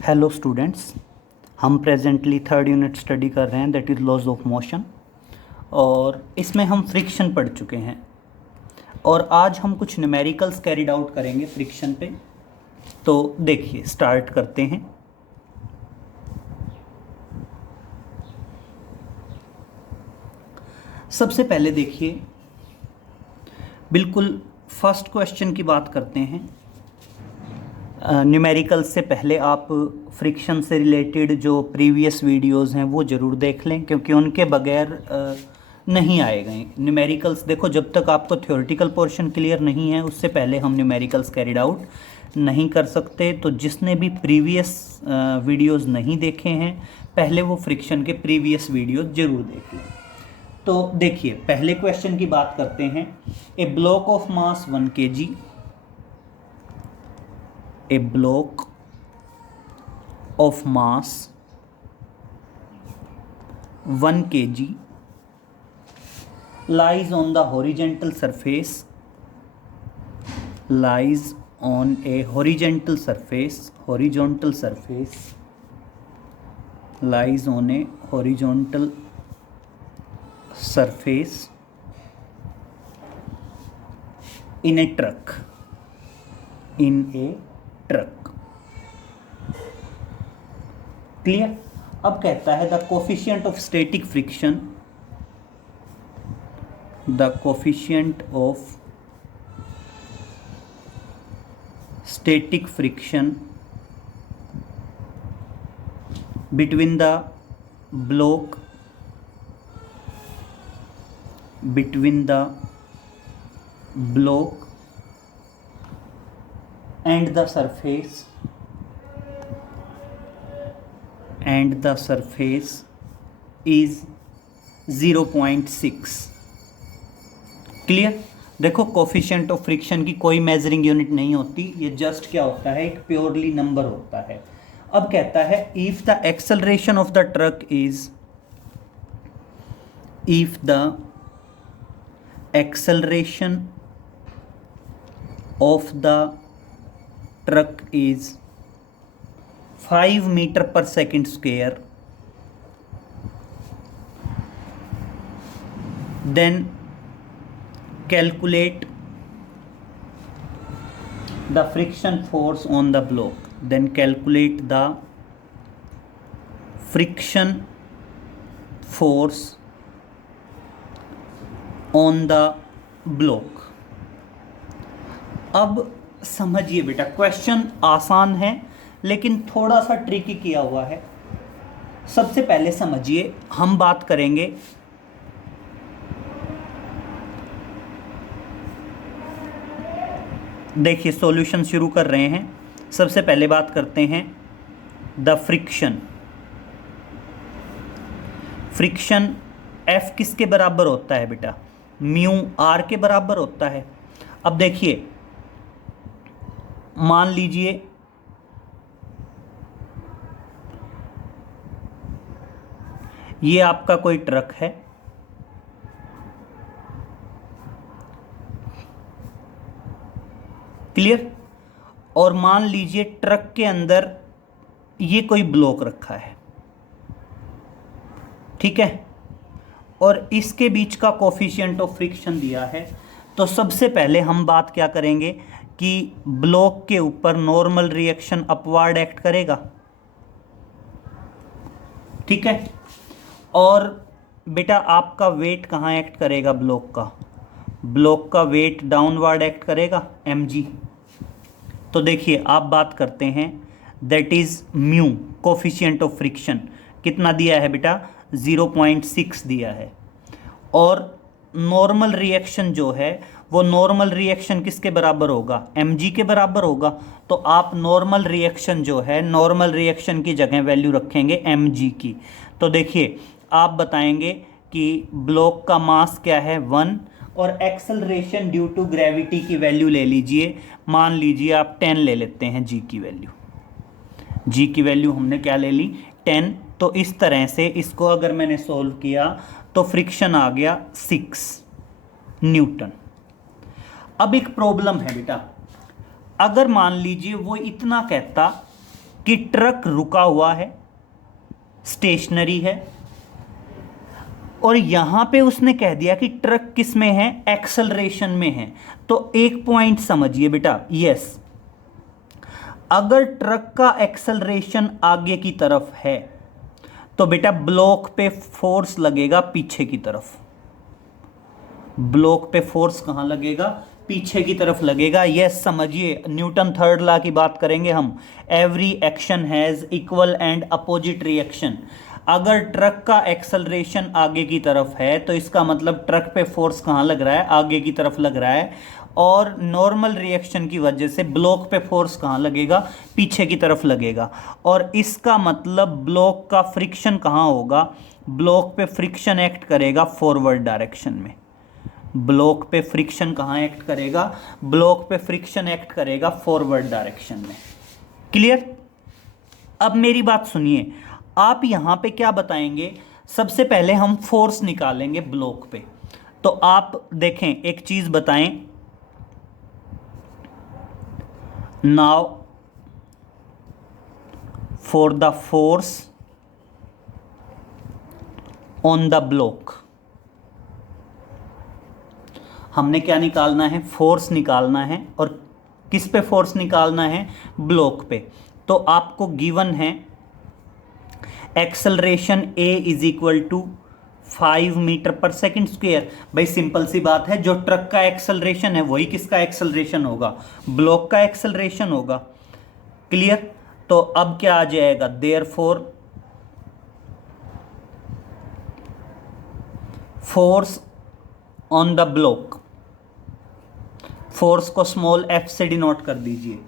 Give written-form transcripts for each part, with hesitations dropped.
Hello students, हम presently third unit study कर रहे हैं, that is laws of motion. और इसमें हम फ्रिक्शन पढ़ चुके हैं और आज हम कुछ न्यूमेरिकल्स कैरिड आउट करेंगे फ्रिक्शन पे। तो देखिए, स्टार्ट करते हैं। सबसे पहले देखिए, बिल्कुल फर्स्ट क्वेश्चन की बात करते हैं। न्यूमेरिकल से पहले आप फ्रिक्शन से रिलेटेड जो प्रीवियस वीडियोस हैं वो ज़रूर देख लें, क्योंकि उनके बगैर नहीं आएगा न्यूमेरिकल्स। देखो, जब तक आपको थ्योरेटिकल पोर्शन क्लियर नहीं है उससे पहले हम न्यूमेरिकल्स कैरिड आउट नहीं कर सकते। तो जिसने भी प्रीवियस वीडियोस नहीं देखे हैं, पहले वो फ्रिक्शन के प्रीवियस वीडियोस ज़रूर देख लें। तो देखिए, पहले क्वेश्चन की बात करते हैं। A block of mass 1 kg, a block of mass 1 kg lies on the horizontal surface, lies on a horizontal surface, lies on a horizontal surface in a truck, clear. अब कहता है the coefficient of static friction, the coefficient of static friction between the block, and the surface is 0.6। Clear. देखो, coefficient of friction की कोई measuring unit नहीं होती, ये just क्या होता है, एक प्योरली नंबर होता है। अब कहता है if the acceleration of the truck is, if the acceleration of the truck is 5 meter per second square, then calculate the friction force on the block, then calculate the friction force on the block. अब समझिए बेटा, question आसान है लेकिन थोड़ा सा tricky किया हुआ है। सबसे पहले समझिए, हम बात करेंगे देखिए, सॉल्यूशन शुरू कर रहे हैं। सबसे पहले बात करते हैं द फ्रिक्शन एफ किसके बराबर होता है बेटा, म्यू आर के बराबर होता है। अब देखिए, मान लीजिए ये आपका कोई ट्रक है, क्लियर। और मान लीजिए ट्रक के अंदर ये कोई ब्लॉक रखा है, ठीक है, और इसके बीच का कोफिशिएंट ऑफ फ्रिक्शन दिया है। तो सबसे पहले हम बात क्या करेंगे कि ब्लॉक के ऊपर नॉर्मल रिएक्शन अपवर्ड एक्ट करेगा, ठीक है। और बेटा आपका वेट कहाँ एक्ट करेगा, ब्लॉक का वेट डाउनवर्ड एक्ट करेगा, mg। तो देखिए, आप बात करते हैं, that is mu coefficient of friction कितना दिया है बेटा, 0.6 दिया है। और नॉर्मल रिएक्शन जो है वो नॉर्मल रिएक्शन किसके बराबर होगा, mg के बराबर होगा। तो आप नॉर्मल रिएक्शन जो है, नॉर्मल रिएक्शन की जगह वैल्यू रखेंगे mg की। तो देखिए, आप बताएंगे कि ब्लॉक का मास क्या है 1, और एक्सेलरेशन ड्यू टू ग्रेविटी की वैल्यू ले लीजिए। मान लीजिए आप 10 ले लेते हैं g की वैल्यू हमने क्या ले ली, 10। तो इस तरह से इसको अगर मैंने सोल्व किया तो फ्रिक्शन आ गया 6 न्यूटन। अब एक प्रॉब्लम है बेटा, अगर मान लीजिए वो इतना कहता कि ट्रक रुका हुआ है, स्टेशनरी है, और यहां पे उसने कह दिया कि ट्रक किस में है, एक्सेलरेशन में है। तो एक पॉइंट समझिए बेटा, यस, अगर ट्रक का एक्सेलरेशन आगे की तरफ है तो बेटा ब्लॉक पे फोर्स लगेगा पीछे की तरफ। ब्लॉक पे फोर्स कहां लगेगा, पीछे की तरफ लगेगा। यस, समझिए, न्यूटन थर्ड लॉ की बात करेंगे हम। Every action has equal and opposite reaction. अगर ट्रक का एक्सेलरेशन आगे की तरफ है तो इसका मतलब ट्रक पे फोर्स कहां लग रहा है, आगे की तरफ लग रहा है, और नॉर्मल रिएक्शन की वजह से ब्लॉक पे फोर्स कहां लगेगा, पीछे की तरफ लगेगा। और इसका मतलब ब्लॉक का फ्रिक्शन कहां होगा, ब्लॉक पे फ्रिक्शन एक्ट करेगा फॉरवर्ड डायरेक्शन में। ब्लॉक पे फ्रिक्शन कहां एक्ट करेगा, ब्लॉक पे फ्रिक्शन एक्ट करेगा फॉरवर्ड डायरेक्शन में। क्लियर? अब मेरी बात सुनिए, आप यहां पे क्या बताएंगे, सबसे पहले हम फोर्स निकालेंगे ब्लॉक पे। तो आप देखें, एक चीज बताएं, now for the force on the block, हमने क्या निकालना है, फोर्स निकालना है। और किस पे फोर्स निकालना है, ब्लॉक पे। तो आपको गिवन है acceleration a is equal to 5 metre per second square. भाई सिंपल सी बात है, जो ट्रक का एक्सेलरेशन है वही किसका एक्सेलरेशन होगा, ब्लॉक का एक्सेलरेशन होगा। क्लियर? तो अब क्या आ जाएगा, therefore force on the block, force को स्मॉल f से डिनोट कर दीजिए।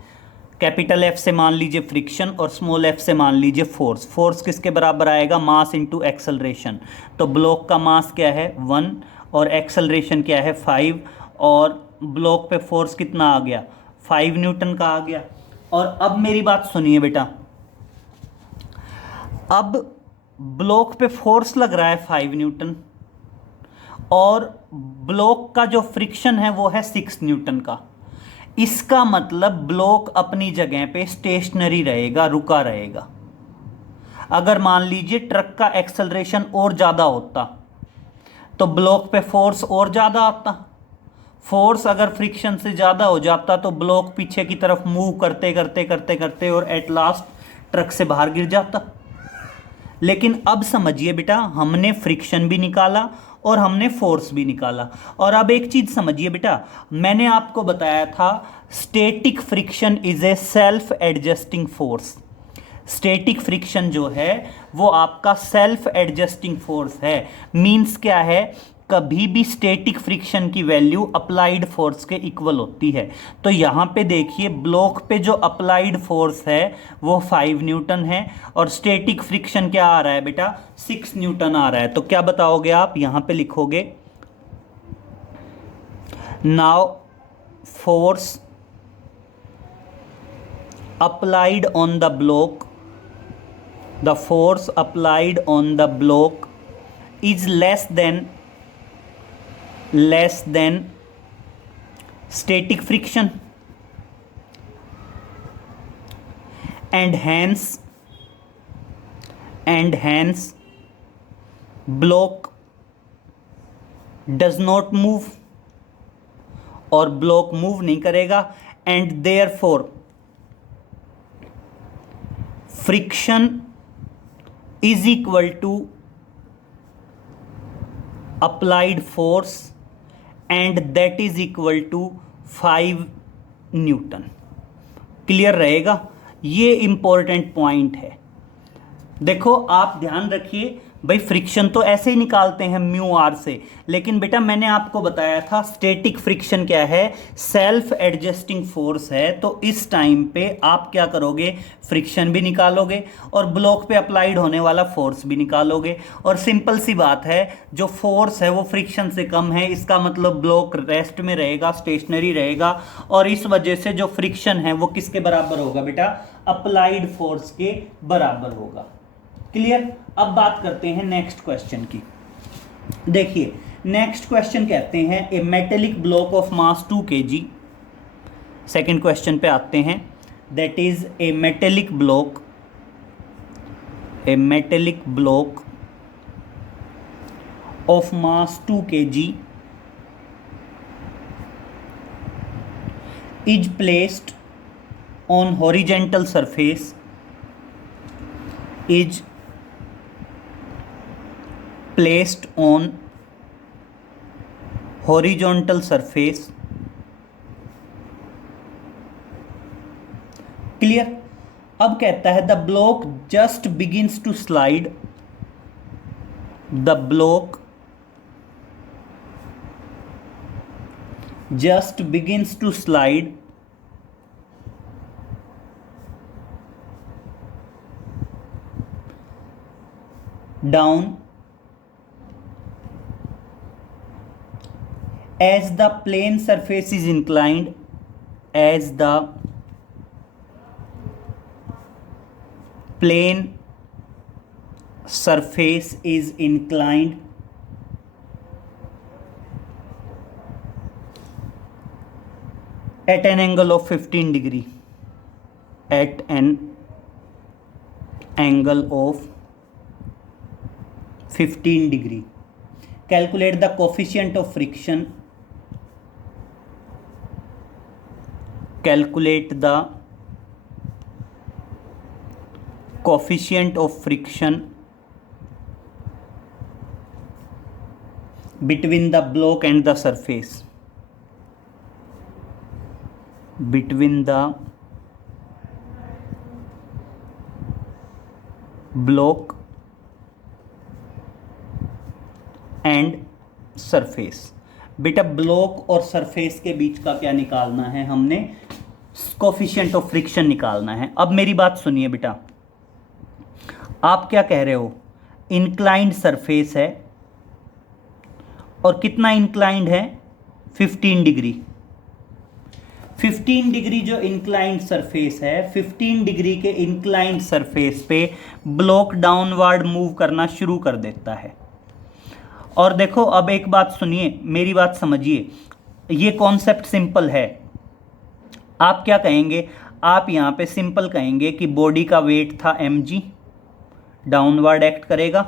कैपिटल F से मान लीजिए फ्रिक्शन और स्मॉल f से मान लीजिए फोर्स। फोर्स किसके बराबर आएगा, मास इनटू एक्सेलरेशन। तो ब्लॉक का मास क्या है 1 और एक्सेलरेशन क्या है 5, और ब्लॉक पे फोर्स कितना आ गया, 5 न्यूटन का आ गया। और अब मेरी बात सुनिए बेटा, अब ब्लॉक पे फोर्स लग रहा है 5 न्यूटन और ब्लॉक का जो फ्रिक्शन है वो है 6 न्यूटन का। इसका मतलब ब्लॉक अपनी जगह पे स्टेशनरी रहेगा, रुका रहेगा। अगर मान लीजिए ट्रक का एक्सेलरेशन और ज़्यादा होता तो ब्लॉक पे फोर्स और ज़्यादा आता। फोर्स अगर फ्रिक्शन से ज़्यादा हो जाता तो ब्लॉक पीछे की तरफ मूव करते करते करते करते और एट लास्ट ट्रक से बाहर गिर जाता। लेकिन अब समझिए बेटा, हमने फ्रिक्शन भी निकाला और हमने फोर्स भी निकाला। और अब एक चीज समझिए बेटा, मैंने आपको बताया था static friction is a self adjusting force. Static friction जो है वो आपका सेल्फ एडजस्टिंग फोर्स है। मींस क्या है, कभी भी स्टैटिक फ्रिक्शन की वैल्यू अप्लाइड फोर्स के इक्वल होती है। तो यहाँ पे देखिए, ब्लॉक पे जो अप्लाइड फोर्स है वो 5 न्यूटन है और स्टैटिक फ्रिक्शन क्या आ रहा है बेटा, 6 न्यूटन आ रहा है। तो क्या बताओगे आप, यहाँ पे लिखोगे now force applied on the block, the force applied on the block is less than static friction and hence block does not move, और ब्लॉक मूव नहीं करेगा, and therefore friction is equal to applied force and that is equal to 5 newton. Clear रहेगा? ये important point है। देखो आप ध्यान रखिए भाई, फ्रिक्शन तो ऐसे ही निकालते हैं म्यू आर से, लेकिन बेटा मैंने आपको बताया था स्टैटिक फ्रिक्शन क्या है, सेल्फ एडजस्टिंग फोर्स है। तो इस टाइम पे आप क्या करोगे, फ्रिक्शन भी निकालोगे और ब्लॉक पे अप्लाइड होने वाला फोर्स भी निकालोगे। और सिंपल सी बात है, जो फोर्स है वो फ्रिक्शन से कम है, इसका मतलब ब्लॉक रेस्ट में रहेगा, स्टेशनरी रहेगा, और इस वजह से जो फ्रिक्शन है वो किसके बराबर होगा बेटा, अप्लाइड फोर्स के बराबर होगा। क्लियर? अब बात करते हैं नेक्स्ट क्वेश्चन की। देखिए नेक्स्ट क्वेश्चन कहते हैं a metallic block of mass 2 kg। Second question पे आते हैं, that is a metallic block a metallic block of mass 2 kg is placed on horizontal surface clear. अब कहता है the block just begins to slide, the block just begins to slide down as the plane surface is inclined, as the plane surface is inclined at an angle of 15 degree, at an angle of 15 degree. Calculate the coefficient of friction. Calculate the coefficient of friction between the block and the surface. Between the block and surface. बेटा block और surface के बीच का क्या निकालना है, हमने coefficient of friction निकालना है। अब मेरी बात सुनिए बेटा, आप क्या कह रहे हो, इंक्लाइंड सरफेस है और कितना इंक्लाइंड है, 15 डिग्री। 15 डिग्री जो इंक्लाइंड सरफेस है, 15 डिग्री के इंक्लाइंड सरफेस पे ब्लॉक डाउनवर्ड मूव करना शुरू कर देता है। और देखो अब एक बात सुनिए, मेरी बात समझिए, ये कॉन्सेप्ट सिंपल है। आप क्या कहेंगे, आप यहाँ पे सिंपल कहेंगे कि बॉडी का वेट था mg, डाउनवर्ड एक्ट करेगा।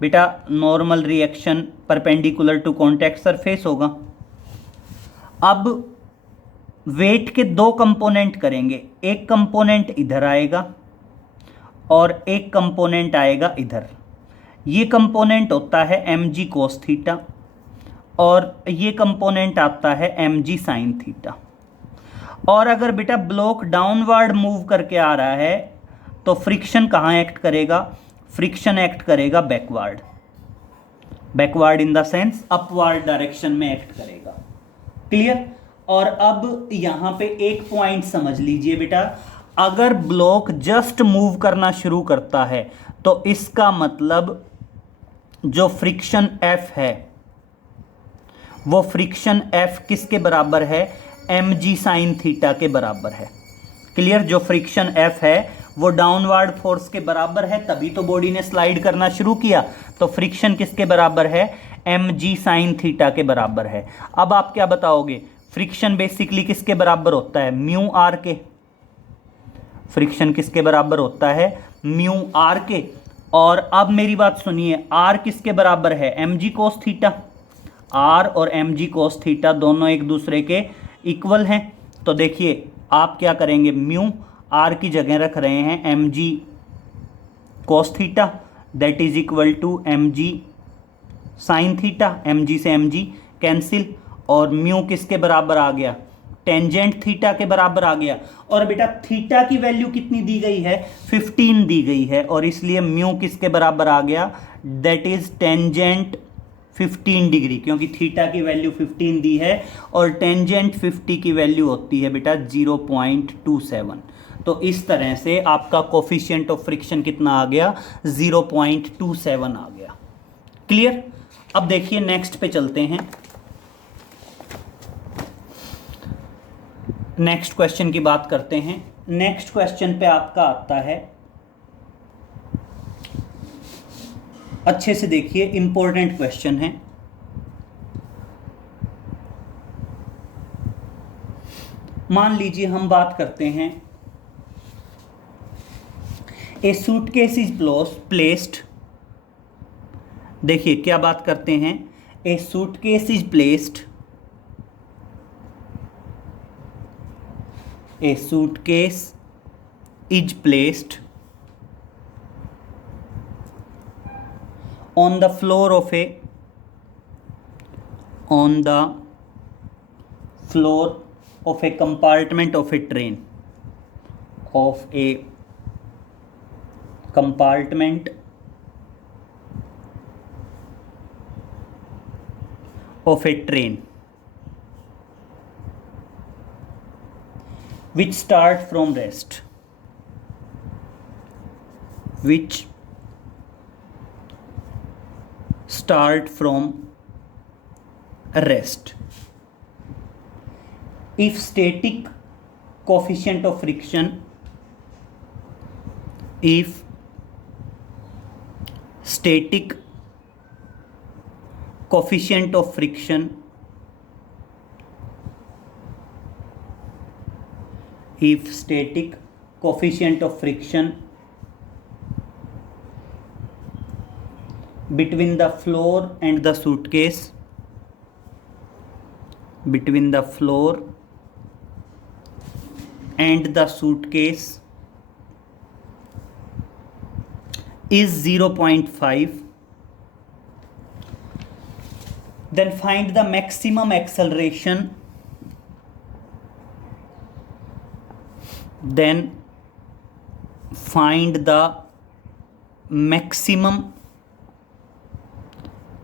बेटा normal reaction perpendicular to contact surface होगा। अब वेट के दो कंपोनेंट करेंगे, एक कंपोनेंट इधर आएगा और एक कंपोनेंट आएगा इधर। ये कंपोनेंट होता है mg cos थीटा और ये कंपोनेंट आता है mg sin थीटा। और अगर बेटा ब्लॉक डाउनवर्ड मूव करके आ रहा है तो फ्रिक्शन कहाँ एक्ट करेगा, फ्रिक्शन एक्ट करेगा backward, backward in the sense upward direction में एक्ट करेगा। क्लियर। और अब यहाँ पे एक पॉइंट समझ लीजिए बेटा, अगर ब्लॉक जस्ट मूव करना शुरू करता है तो इसका मतलब जो फ्रिक्शन F है वो फ्रिक्शन F किसके बराबर है, mg sin थीटा के बराबर है। क्लियर। जो फ्रिक्शन F है वो डाउनवर्ड फोर्स के बराबर है, तभी तो बॉडी ने स्लाइड करना शुरू किया। तो फ्रिक्शन किसके बराबर है, mg sin थीटा के बराबर है। अब आप क्या बताओगे, फ्रिक्शन बेसिकली किसके बराबर होता है, म्यू आर के। फ्रिक्शन किसके बराबर होता है, म्यू आर के। और अब मेरी बात सुनिए, r किसके बराबर है, mg cos थीटा। r और mg cos थीटा दोनों एक दूसरे के इक्वल हैं। तो देखिए आप क्या करेंगे, म्यू r की जगह रख रहे हैं mg cos theta, that is equal to mg sin theta. mg से mg कैंसिल और म्यू किसके बराबर आ गया, टेंजेंट थीटा के बराबर आ गया। और बेटा थीटा की वैल्यू कितनी दी गई है, 15 दी गई है, और इसलिए म्यू किसके बराबर आ गया, दैट इज टेंजेंट 15 डिग्री, क्योंकि थीटा की वैल्यू 15 दी है और टेंजेंट 50 की वैल्यू होती है बेटा 0.27। तो इस तरह से आपका कोफिशिएंट ऑफ फ्रिक्शन कितना आ गया, 0.27 आ गया। क्लियर। अब देखिए नेक्स्ट पे चलते हैं, नेक्स्ट क्वेश्चन की बात करते हैं। नेक्स्ट क्वेश्चन पे आपका आता है, अच्छे से देखिए, इंपॉर्टेंट क्वेश्चन है। मान लीजिए हम बात करते हैं ए सूटकेस इज प्लेस्ड, देखिए क्या बात करते हैं, a suitcase is placed, a suitcase is placed on the floor of a compartment of a train, of a compartment of a train which start from rest, which start from rest. If static coefficient of friction, if static coefficient of friction, if static coefficient of friction between the floor and the suitcase, between the floor and the suitcase is 0.5, then find the maximum acceleration, then find the maximum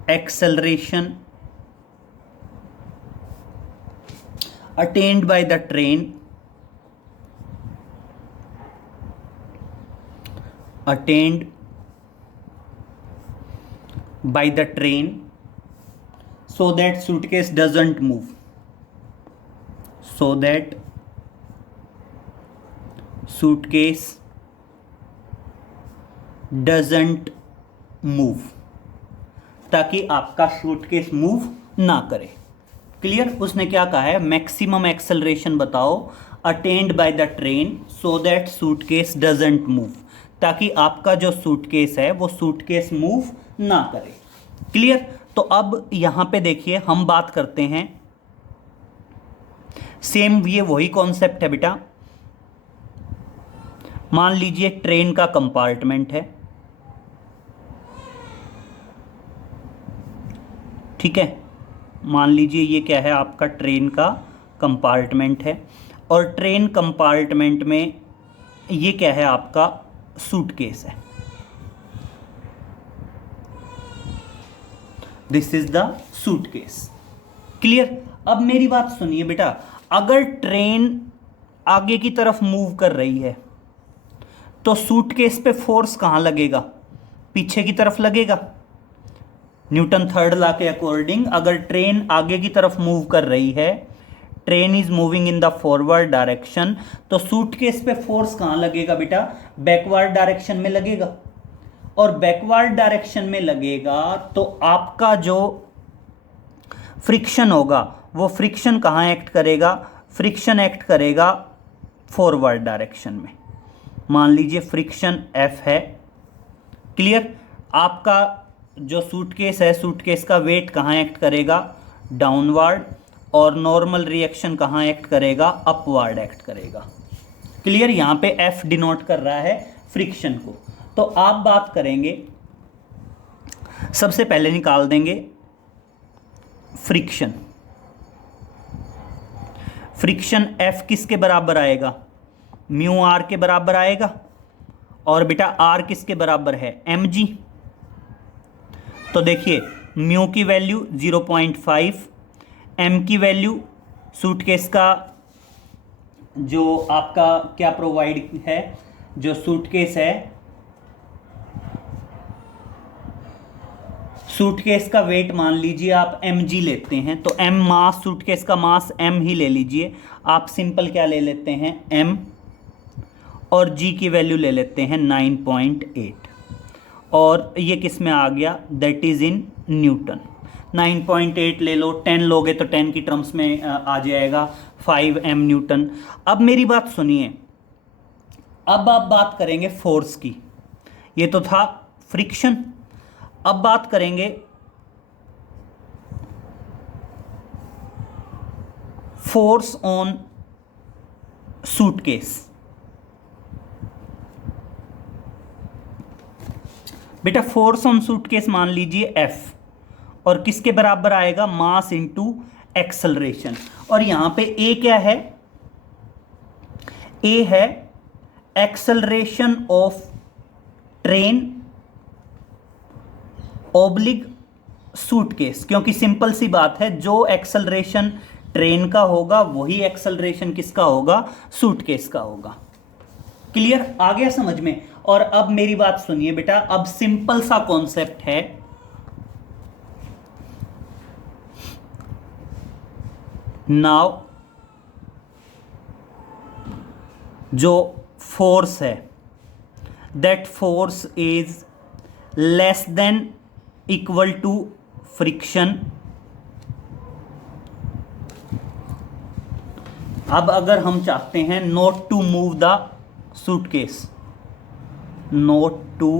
acceleration attained by the train, attained by the train, so that suitcase doesn't move, so that suitcase doesn't move, ताकि आपका suitcase move ना करे। Clear? उसने क्या कहा है, maximum acceleration बताओ attend by the train so that suitcase doesn't move, ताकि आपका जो सूटकेस है वो सूटकेस मूव ना करे। क्लियर? तो अब यहां पे देखिए हम बात करते हैं, सेम ये वही कॉन्सेप्ट है बेटा। मान लीजिए ट्रेन का कंपार्टमेंट है, ठीक है, मान लीजिए ये क्या है, आपका ट्रेन का कंपार्टमेंट है, और ट्रेन कंपार्टमेंट में ये क्या है, आपका सूटकेस है। This is the suitcase. Clear? अब मेरी बात सुनिए बेटा, अगर ट्रेन आगे की तरफ मूव कर रही है तो सूटकेस पे फोर्स कहाँ लगेगा? पीछे की तरफ लगेगा। न्यूटन थर्ड लॉ के अकॉर्डिंग अगर ट्रेन आगे की तरफ मूव कर रही है, train is moving in the forward direction, तो सूटकेस पे फोर्स कहाँ लगेगा बेटा? बैकवर्ड डायरेक्शन में लगेगा। और बैकवर्ड डायरेक्शन में लगेगा तो आपका जो फ्रिक्शन होगा वो फ्रिक्शन कहाँ एक्ट करेगा? फ्रिक्शन एक्ट करेगा फॉरवर्ड डायरेक्शन में। मान लीजिए फ्रिक्शन F है। क्लियर? आपका जो सूटकेस है, सूटकेस का वेट कहाँ एक्ट करेगा? डाउनवर्ड। और नॉर्मल रिएक्शन कहाँ एक्ट करेगा? अपवर्ड एक्ट करेगा। क्लियर? यहाँ पे F डिनोट कर रहा है फ्रिक्शन को। तो आप बात करेंगे, सबसे पहले निकाल देंगे फ्रिक्शन। फ्रिक्शन F किसके बराबर आएगा? म्यू आर के बराबर आएगा। और बेटा आर किसके बराबर है? mg। तो देखिए म्यू की वैल्यू 0.5, m की वैल्यू सूटकेस का जो आपका क्या प्रोवाइड है, जो सूटकेस है, सूटकेस का वेट मान लीजिए आप mg लेते हैं, तो m मास, सूटकेस का मास m ही ले लीजिए आप। सिंपल क्या ले लेते हैं? m। और g की वैल्यू ले लेते हैं 9.8। और ये किस में आ गया? That is in newton. 9.8 ले लो, 10 लोगे तो 10 की टर्म्स में आ जाएगा 5m न्यूटन। अब मेरी बात सुनिए, अब आप बात करेंगे फोर्स की। ये तो था फ्रिक्शन। अब बात करेंगे फोर्स ऑन सूटकेस। बेटा फोर्स ऑन सूटकेस मान लीजिए F, और किसके बराबर आएगा, मास इनटू एक्सेलरेशन। और यहां पे A क्या है, A है acceleration of train oblique suitcase, क्योंकि सिंपल सी बात है, जो एक्सेलरेशन ट्रेन का होगा वही एक्सेलरेशन किसका होगा, सूटकेस का होगा। क्लियर, आ गया समझ में। और अब मेरी बात सुनिए बेटा, अब सिंपल सा कॉन्सेप्ट है, नाउ जो फोर्स है, that force is less than equal to friction. अब अगर हम चाहते हैं not to move the suitcase, not to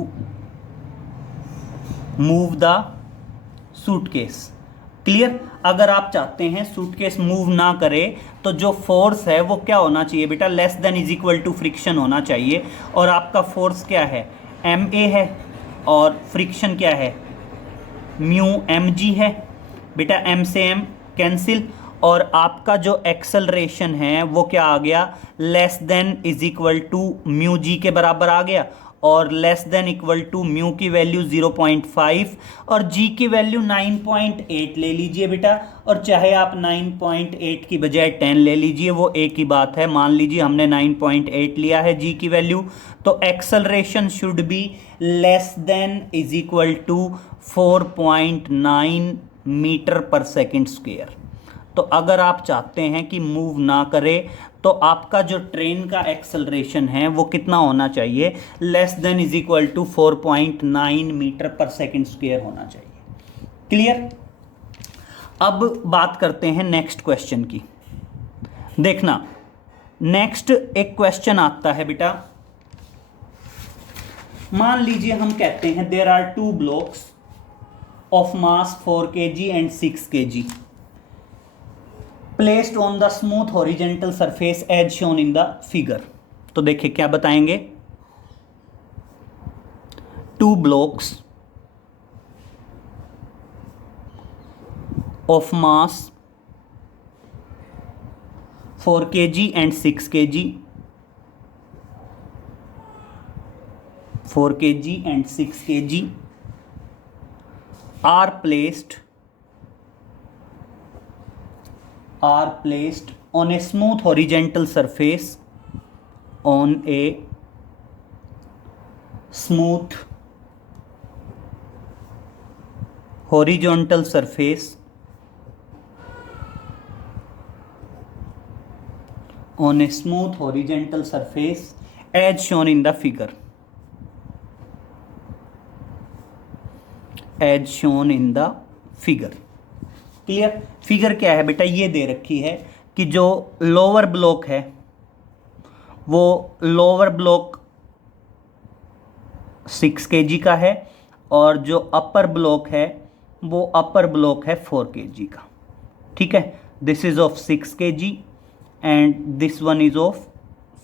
move the suitcase, clear, अगर आप चाहते हैं सूटकेस मूव ना करे तो जो फोर्स है वो क्या होना चाहिए बेटा, less than is equal to friction होना चाहिए। और आपका फोर्स क्या है, ma है, और फ्रिक्शन क्या है, म्यू mg है। बेटा m से m कैंसिल, और आपका जो एक्सेलरेशन है वो क्या आ गया, less than is equal to mu g के बराबर आ गया, और less than equal to mu की वैल्यू 0.5 और जी की वैल्यू 9.8 ले लीजिए बेटा, और चाहे आप 9.8 की बजाय 10 ले लीजिए, वो एक ही बात है। मान लीजिए हमने 9.8 लिया है जी की वैल्यू, तो acceleration should be less than is equal to 4.9 metre per second square. तो अगर आप चाहते हैं कि मूव ना करे तो आपका जो ट्रेन का एक्सेलरेशन है वो कितना होना चाहिए, less than is equal to 4.9 metre per second square होना चाहिए। क्लियर। अब बात करते हैं नेक्स्ट क्वेश्चन की। देखना नेक्स्ट एक क्वेश्चन आता है बेटा, मान लीजिए हम कहते हैं there are two blocks of mass 4 kg and 6 kg placed on the smooth horizontal surface as shown in the figure. तो देखिए क्या बताएंगे, two blocks of mass 4 kg and 6 kg, 4 kg and 6 kg are placed on a smooth horizontal surface, on a smooth horizontal surface, on a smooth horizontal surface as shown in the figure, as shown in the figure। Clear. Figure क्या है बेटा, ये दे रखी है कि जो lower block है वो लोअर ब्लॉक 6 kg का है, और जो अपर ब्लॉक है वो अपर ब्लॉक है 4 kg का। ठीक है, this is of 6 kg and this one is of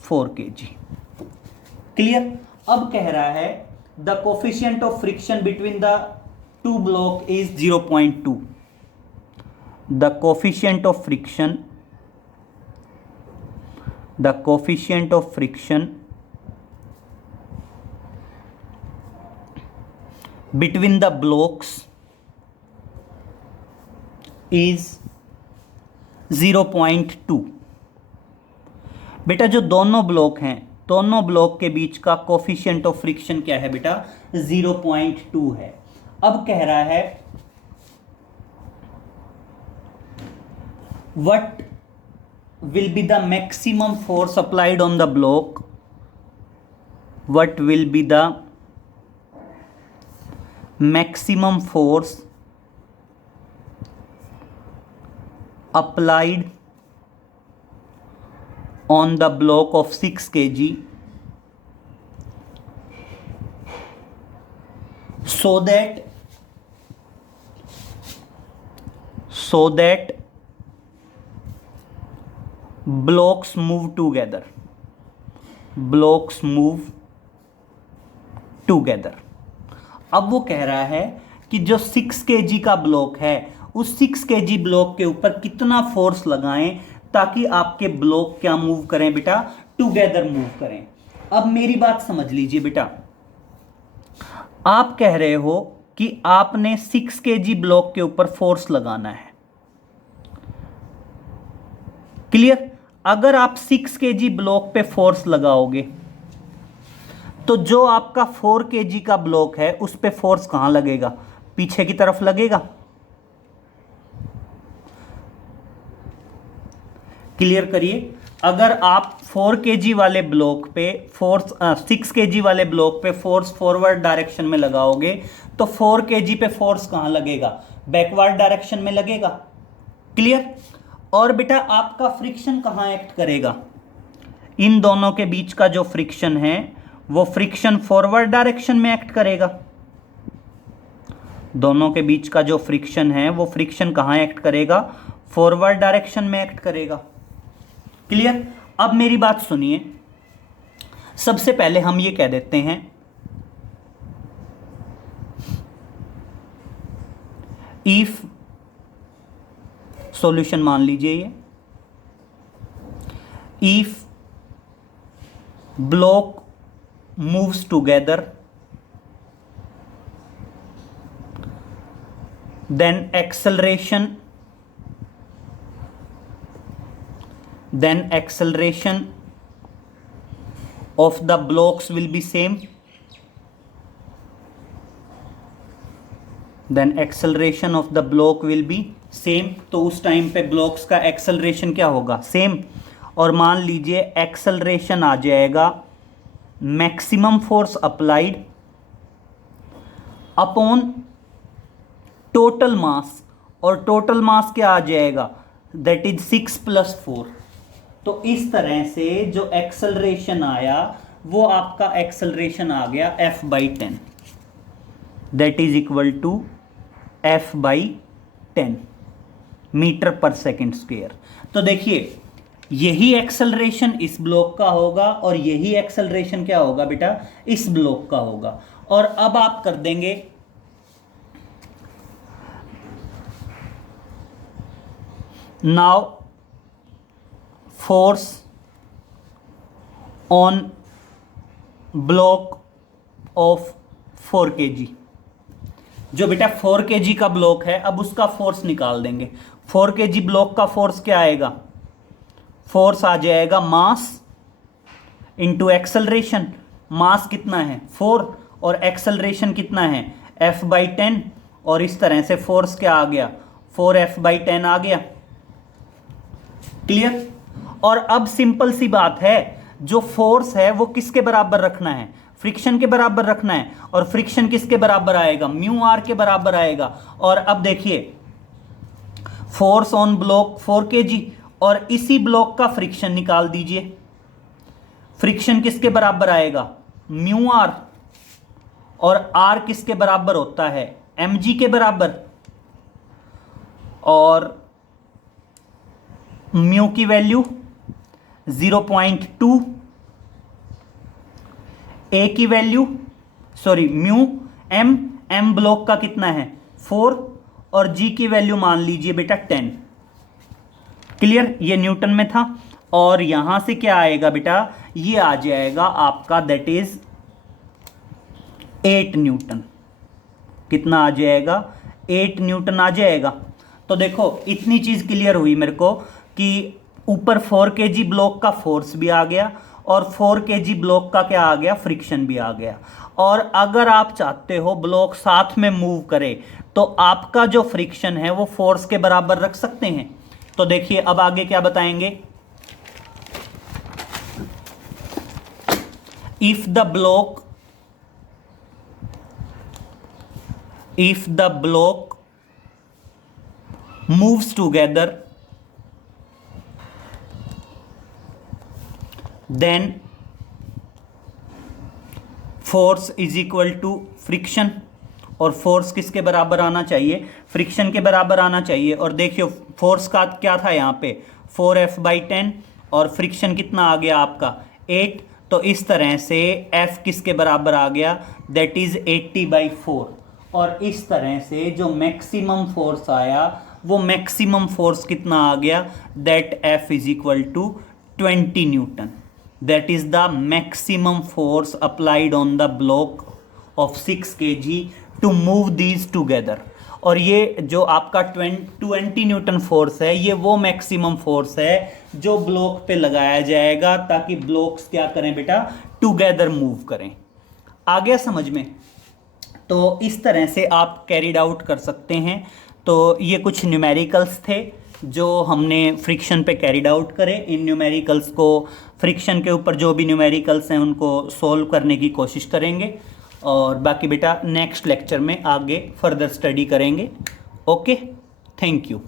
4 kg। Clear. अब कह रहा है the coefficient of friction between the two block is 0.2। the coefficient of friction between the blocks is 0.2। बेटा जो दोनों ब्लॉक हैं, दोनों ब्लॉक के बीच का कोफिशिएंट ऑफ फ्रिक्शन क्या है बेटा, 0.2 है। अब कह रहा है what will be the maximum force applied on the block, what will be the maximum force applied on the block of 6 kg so that blocks move together, अब वो कह रहा है कि जो 6 kg का ब्लॉक है उस 6 kg ब्लॉक के ऊपर कितना फोर्स लगाएं ताकि आपके ब्लॉक क्या मूव करें बेटा, टुगेदर मूव करें। अब मेरी बात समझ लीजिए बेटा, आप कह रहे हो कि आपने 6 kg ब्लॉक के ऊपर फोर्स लगाना है, क्लियर। अगर आप 6 kg ब्लॉक पे फोर्स लगाओगे तो जो आपका 4 kg का ब्लॉक है उस पे फोर्स कहां लगेगा, पीछे की तरफ लगेगा, क्लियर करिए। अगर आप 4 kg वाले ब्लॉक पे फोर्स 6 kg वाले ब्लॉक पे फोर्स फॉरवर्ड डायरेक्शन में लगाओगे तो 4 kg पे फोर्स कहां लगेगा, बैकवर्ड डायरेक्शन में लगेगा, क्लियर। और बेटा आपका फ्रिक्शन कहां एक्ट करेगा, इन दोनों के बीच का जो फ्रिक्शन है वो फ्रिक्शन फॉरवर्ड डायरेक्शन में एक्ट करेगा, दोनों के बीच का जो फ्रिक्शन है वो फ्रिक्शन कहां एक्ट करेगा, फॉरवर्ड डायरेक्शन में एक्ट करेगा, क्लियर। अब मेरी बात सुनिए, सबसे पहले हम ये कह देते हैं इफ सॉल्यूशन मान लीजिए ये, if block moves together then acceleration of the blocks will be same, then acceleration of the block will be same। तो उस टाइम पे ब्लॉक्स का एक्सेलरेशन क्या होगा, सेम। और मान लीजिए एक्सेलरेशन आ जाएगा maximum force applied upon total mass, और टोटल मास क्या आ जाएगा, दैट इज 6 + 4। तो इस तरह से जो एक्सेलरेशन आया वो आपका एक्सेलरेशन आ गया F/10, that is equal to F/10 metre second square. तो देखिए यही एक्सेलरेशन इस ब्लॉक का होगा और यही एक्सेलरेशन क्या होगा बेटा, इस ब्लॉक का होगा। और अब आप कर देंगे now force on block of 4 kg, जो बेटा 4 kg का ब्लॉक है अब उसका फोर्स निकाल देंगे। 4 kg ब्लॉक का फोर्स क्या आएगा, फोर्स आ जाएगा मास इंटू एक्सेलरेशन। मास कितना है 4 और एक्सेलरेशन कितना है F/10, और इस तरह से फोर्स क्या आ गया 4F/10 आ गया, क्लियर। और अब सिंपल सी बात है, जो फोर्स है वो किसके बराबर रखना है, फ्रिक्शन के बराबर रखना है, और फ्रिक्शन किसके बराबर आएगा, μr के बराबर आएगा। और अब देखिए फोर्स ऑन ब्लॉक 4 kg और इसी ब्लॉक का फ्रिक्शन निकाल दीजिए, फ्रिक्शन किसके बराबर आएगा μr, और r किसके बराबर होता है mg के बराबर, और म्यू की वैल्यू 0.2, ए की वैल्यू म्यू एम ब्लॉक का कितना है 4, और जी की वैल्यू मान लीजिए बेटा 10, क्लियर। ये न्यूटन में था। और यहां से क्या आएगा बेटा, ये आ जाएगा आपका दैट इज 8 न्यूटन। कितना आ जाएगा 8 न्यूटन आ जाएगा। तो देखो इतनी चीज क्लियर हुई मेरे को कि ऊपर 4 kg ब्लॉक का फोर्स भी आ गया और 4 kg ब्लॉक का क्या आ गया, फ्रिक्शन भी आ गया। और अगर आप चाहते हो ब्लॉक साथ में मूव करे तो आपका जो फ्रिक्शन है वो फोर्स के बराबर रख सकते हैं। तो देखिए अब आगे क्या बताएंगे, if the block moves together then force is equal to friction, और फोर्स किसके बराबर आना चाहिए, फ्रिक्शन के बराबर आना चाहिए। और देखियो फोर्स का क्या था यहाँ पे 4F/10 और फ्रिक्शन कितना आ गया आपका 8। तो इस तरह से F किसके बराबर आ गया, दैट इज 80/4। और इस तरह से जो मैक्सिमम फोर्स आया वो मैक्सिमम फोर्स कितना आ गया, that F is equal to 20 newton. That is the maximum force applied on the block of 6 kg to move these together. और ये जो आपका 20 न्यूटन फोर्स है ये वो मैक्सिमम फोर्स है जो ब्लॉक पे लगाया जाएगा ताकि ब्लॉक्स क्या करें बेटा, टूगेदर मूव करें। आ गया समझ में? तो इस तरह से आप कैरिड आउट कर सकते हैं। तो ये कुछ न्यूमेरिकल्स थे जो हमने फ्रिक्शन पे कैरिड आउट करे। इन न्यूमेरिकल्स को, फ्रिक्शन के ऊपर जो भी न्यूमेरिकल्स हैं उनको सोल्व करने की कोशिश करेंगे और बाकी बेटा नेक्स्ट लेक्चर में आगे फर्दर स्टडी करेंगे। Okay, thank you.